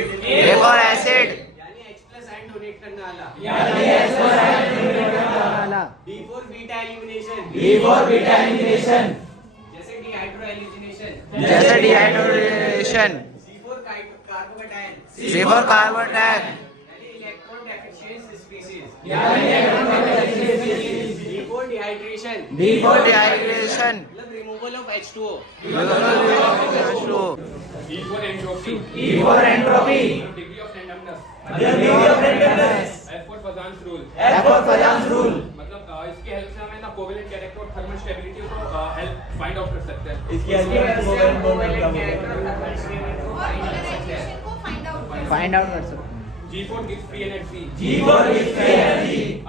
A for acid. यानी H plus ion donate करने वाला. B for beta elimination. जैसे dehydrogenation. जैसे dehydrogenation. C for carbonation. C for carbonation. यानी electron deficient species. D for dehydration. Dehydration. मतलब removal of H2O. E for entropy. Degree of randomness. F for Fazan's rule. मतलब इसके help से हमें ना covalent character और thermal stability को help find out कर सकते हैं. फाइंड आउट कर सकते हैं. G for gives free energy.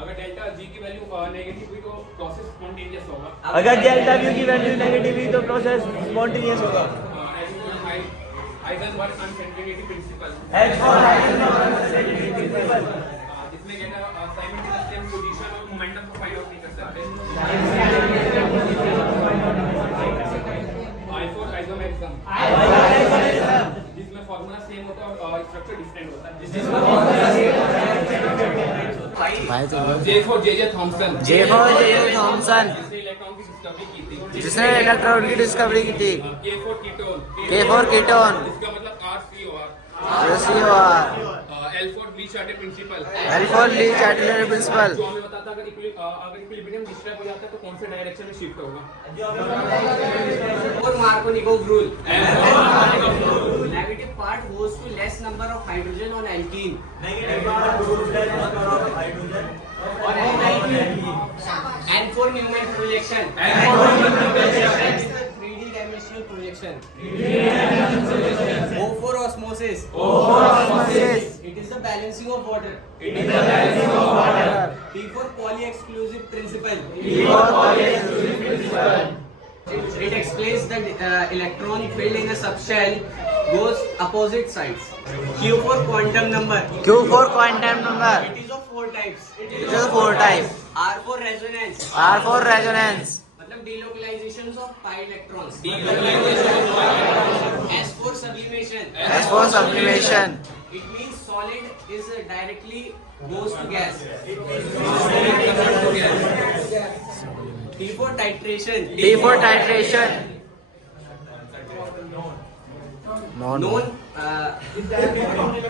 अगर डेल्टा G की वैल्यू नेगेटिव हुई तो प्रोसेस स्पॉन्टेनियस होगा. अगर डेल्टा W की वैल्यू नेगेटिव हुई तो प्रोसेस स्पॉन्टेनियस होगा. Heisenberg uncertainty principle. इसमें कहता है साइमल्टेनियस सेम पोजीशन और मोमेंटम को फाइंड आउट नहीं कर सकते. I for isomerism. जिसमें फॉर्मूला सेम होता है और स्ट्रक्चर डिफरेंट होता है. J for J.J. Thomson. Thomson. जिसने इलेक्ट्रॉन की डिस्कवरी की थी. जिसने इलेक्ट्रॉन की डिस्कवरी की थी. K for ketone. इसका मतलब RCOR. L for ली चार्टेड प्रिंसिपल. जो हमें बताता है अगर इक्विलिब्रियम डिस्टर्ब हो जाता है तो कौन से डायरेक्शन में शिफ्ट होगा. और Markovnikov rule. Negative part goes to less number of hydrogen on alkene. और N for Newman projection. That's the 3D dimensional projection. O for osmosis. It is the balancing of water. P for poly-exclusive principle. It explains that electron filled in a subshell goes opposite sides. Q for quantum number. It is of 4 types. R for resonance. मतलब delocalizations of pi electrons. S for sublimation. It means solid is directly goes to gas. T for titration. Known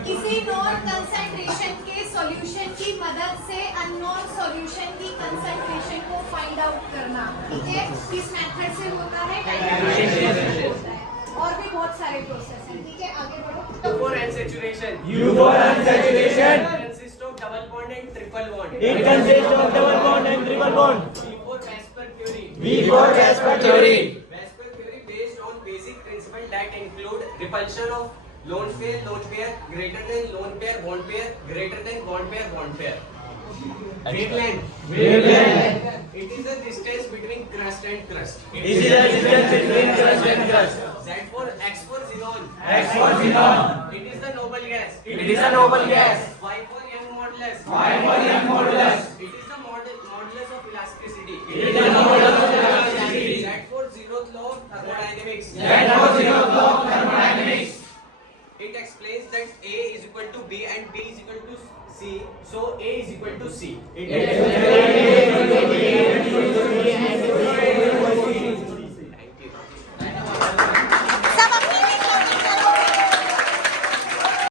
किसी non concentration के solution की मदद से unknown solution की concentration को find out करना. ठीक है, किस मेथड से होता है? और भी बहुत सारे प्रोसेस हैं. ठीक है, आगे बढ़ो. U for unsaturation. Consists of double bond and triple bond. V for Vespers theory. Vespers theory based on basic principle that include repulsion of lone pair greater than lone pair bond pair greater than bond pair. Wavelength. It is the distance between crust and crust. Z for X for xenon. It is the noble gas. Y for Young modulus. It is the modulus of elasticity. Z for zeroth law of thermodynamics. It explains that A is equal to B and B is equal to C, so A is equal to C.